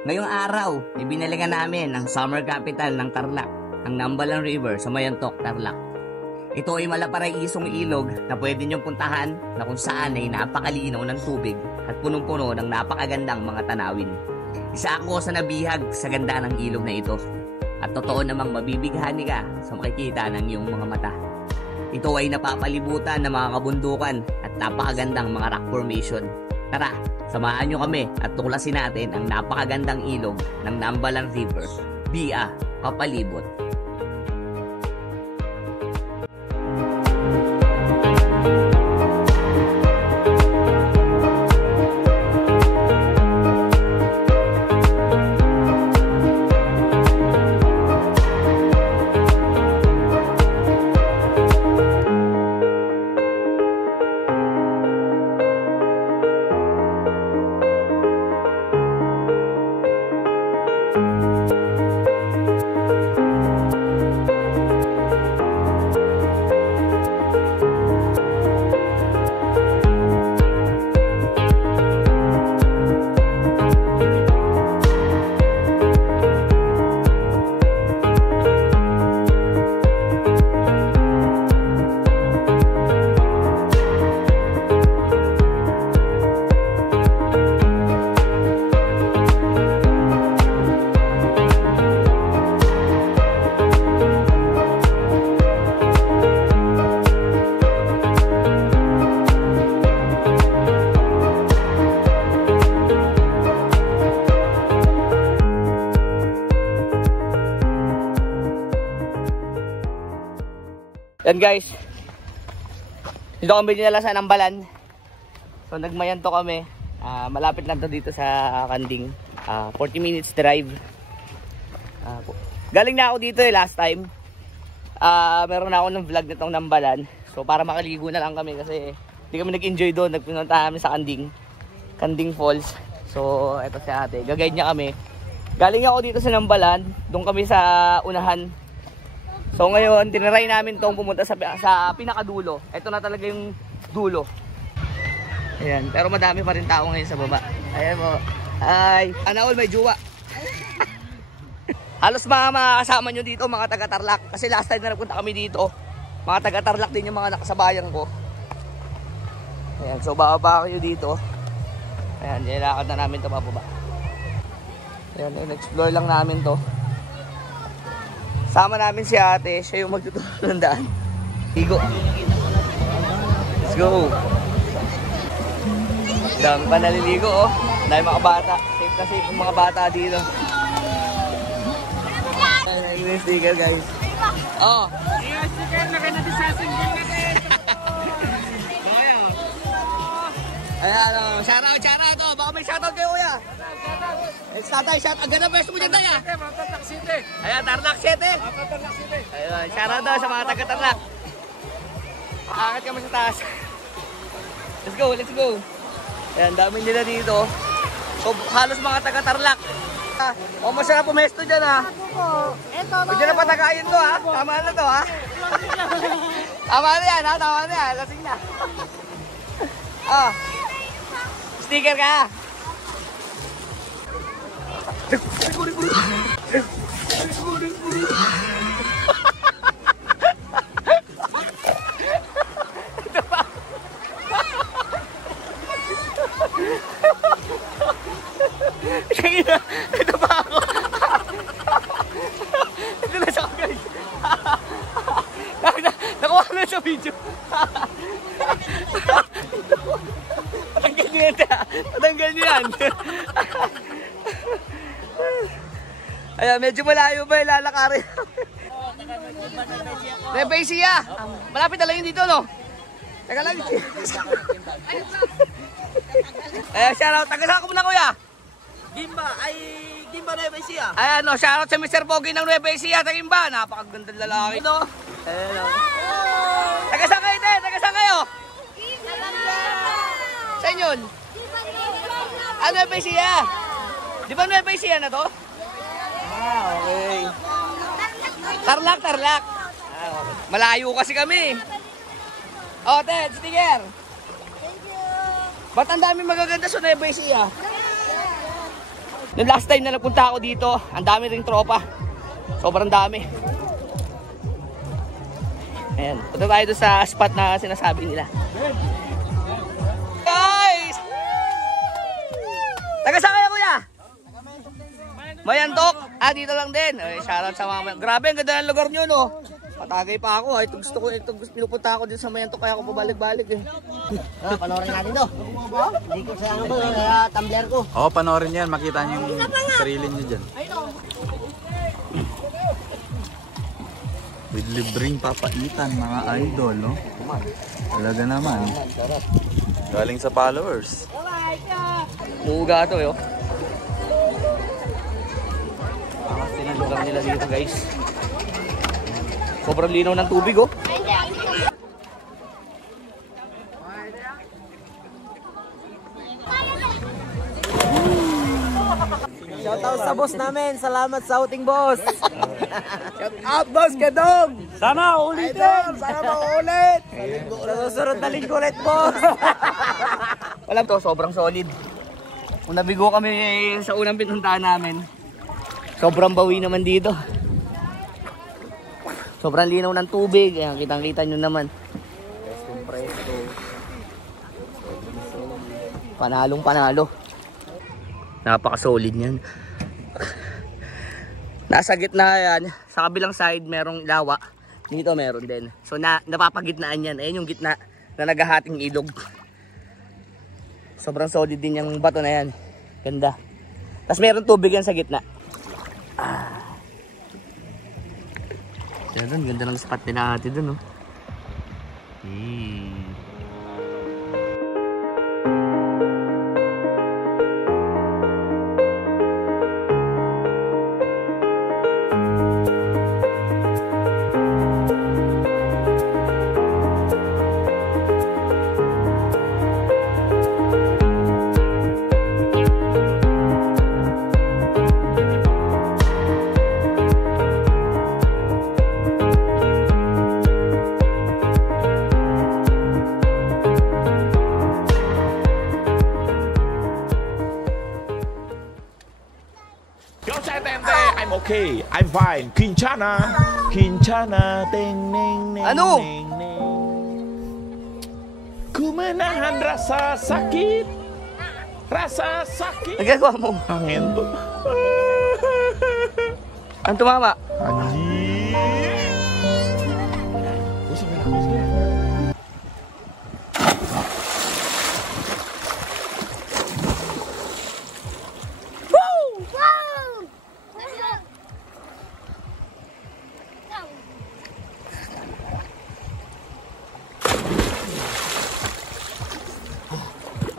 Ngayong araw, ibinalingan namin ang summer capital ng Tarlac, ang Nambalang River sa Mayantok, Tarlac. Ito ay malaparaisong ilog na pwede niyong puntahan na kung saan ay napakalinaw ng tubig at punong-puno ng napakagandang mga tanawin. Isa ako sa nabihag sa ganda ng ilog na ito at totoo namang mabibighani ka sa makikita ng iyong mga mata. Ito ay napapalibutan ng mga kabundukan at napakagandang mga rock formation. Tara, samahan nyo kami at tuklasin natin ang napakagandang ilog ng Nambalang River via Kapalibot. Yan guys, dito kami dinala sa Nambalan. So nagmayan to kami, malapit lang to dito sa Kanding, 40 minutes drive. Galing na ako dito last time. Meron na ako ng vlog nitong Nambalan. So para makaligo na lang kami kasi hindi kami nag-enjoy doon. Nagpunta kami sa Kanding Falls. So eto si ate, gagayad niya kami. Galing ako dito sa Nambalan, doon kami sa unahan. So ngayon, tinaray namin itong pumunta sa pinakadulo. Ito na talaga yung dulo. Ayan, pero madami pa rin tao ngayon sa baba. Ayan mo. Ay, Anaol may juwa. Halos mga kasama nyo dito, mga taga-Tarlac. Kasi last time na nagpunta kami dito, mga taga-Tarlac din yung mga nakasabayan ko. Ayan, so bababa kayo dito. Ayan, nilakad na namin ito bababa. Ayan, in-explore lang namin to. Sama namin si ate, siya yung magtuturo ng daan. Ligo. Let's go. Dami pa naliligo oh. Dahil mga bata. Safe na safe yung mga bata dito. Ayan yung sticker guys. Oh. Yung sticker na kayo natin sasinggil natin. Ayan o. Shoutout oh. Baka may shoutout kayo kuya. It's tatay, shoutout. Ang ganda pwesto mo dyan tayo. Tarlac City. Ayan, Tarlac City. Tarlac City. Ayan, shoutout daw sa mga taga-Tarlac. Aangat kami sa taas. Let's go, let's go. Ayan, dami nila dito. So, halos mga taga-Tarlac. O, masarap pumesto dyan ha. Huwag dyan na patakayin to ha. Tama na to ha. Tama na yan ha, tama na yan. Lasing na. Ah, sticker ka. Ito pa ako. Ito na siya guys. Nakuha na sa video. Patanggal nyo yan. Patanggal nyo yan. Ayan, medyo malayo ba yung lalakarin? Nueva Ecija. Malapit na lang yun dito, no? Teka lang. Ayan, shoutout. Taga-saka ko muna, kuya. Gimba Nueva Ecija. Ayan, no, shoutout sa Mr. Pogi ng Nueva Ecija. Taga-Gimba. Napakagandang lalaki, no? Ayan, no. Taga-saka kayo, te. Taga-saka kayo. Sa inyo? Ah, Nueva Ecija. Di ba Nueva Ecija na to? Ah, okay. Tarlac. Ah, okay. Malayo kasi kami. Oh, Ted, sticker. Ba't ang dami magaganda sa Nueva Ecija? Noong last time na napunta ako dito, ang dami ring tropa. Sobrang dami. Ayan, punta tayo doon sa spot na sinasabi nila. Guys! Taga saan kayo, kuya? Mayantok? Ah, dito lang din. Ay, shoutout sa mga Mayantok. Grabe, ang ganda ng lugar nyo, no? Patagay pa ako. Ito gusto ko, pinupunta ako din sa Mayantok, kaya ako pabalik-balik eh. Panoorin natin to. Hindi ko sa ano ko, tumbler ko. Oo, panoorin yan. Makita niyo yung sarili niyo dyan. With libreng papaitan, mga idol, no? Talaga naman. Galing sa followers. Muuga to, yo. Angas din ang lugar nila dito, guys. Sobrang linaw ng tubig, oh. Shoutout sa boss namin. Salamat sa outing, boss. Shout out, boss Kadong! Sana ulitin. Sana maulit. Sa susunod na linggo ulit, boss. Alam to, sobrang solid. Kung nabigo kami sa unang pinuntahan namin, sobrang bawi naman dito. Sobrang linaw ng tubig. Ayan, kitang-kita nyo naman. Panalong panalo. Napaka-solid niyan. Nasa gitna yan. Sa kabilang side merong lawa. Dito meron din. So napapagitnaan yan. Ayan yung gitna na naghahating ilog. Sobrang solid din yung bato na yan. Ganda. Tapos meron tubig yan sa gitna. Yan, ganda ng spot nila natin dun, no? I'm okay. I'm fine. Quinchana. Quinchana. Ting, ning, ning, Ano? ning, ning. Ku menahan rasa sakit. Rasa sakit. Nagagawa mo. Angin tuh. Ang tumama? Anjir. Gua sampai nangis deh.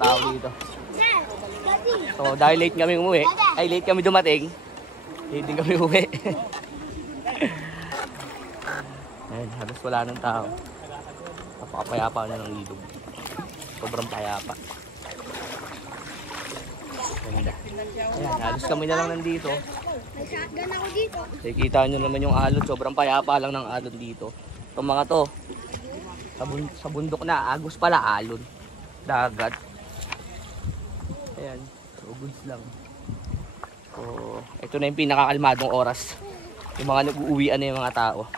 Tao dito. So dahil late kami umuwi, ay late kami dumating, late din kami umuwi. Ayun, halos wala ng tao. Napakapayapa na ng ilog. Sobrang payapa. Ganda. Ayan, halos kami na lang nandito. May shotgun ako dito. Nakikita nyo naman yung alon, sobrang payapa lang ng alon dito. Itong mga to, sa bundok na, agos pala alon. Dagat. Ayan, so goods lang. So, ito na yung pinakakalmadong oras. Yung mga nag-uuwian na yung mga tao.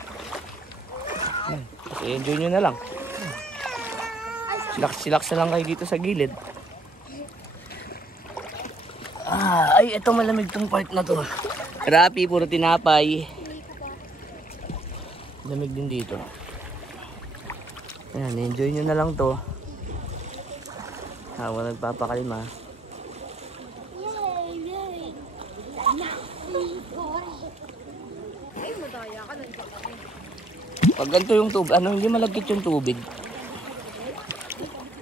Ayan, kasi enjoy nyo na lang. Silaks na lang kayo dito sa gilid. Ay, ito malamig tong part na to. Rapi, puro tinapay. Lamig din dito. Ayan, enjoy nyo na lang to. Hawa nagpapakalma. Pag ganito yung tubig, hindi malagkit yung tubig.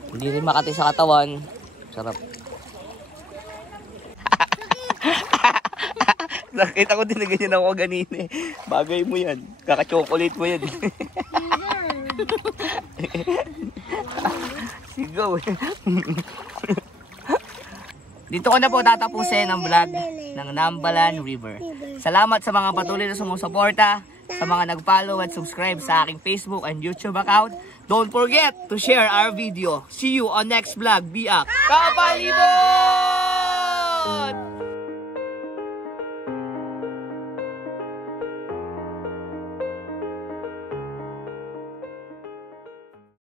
Hindi rin makati sa katawan. Sarap. Nakita ko din na ganyan ako ganina eh. Bagay mo yan. Kaka-chocolate mo yan. Sigaw eh. Dito ko na po tatapusin ang vlog ng Nambalan River. Salamat sa mga patuloy na sumusuporta, sa mga nag-follow at subscribe sa aking Facebook and YouTube account. Don't forget to share our video. See you on next vlog. Be up. Kapalibot!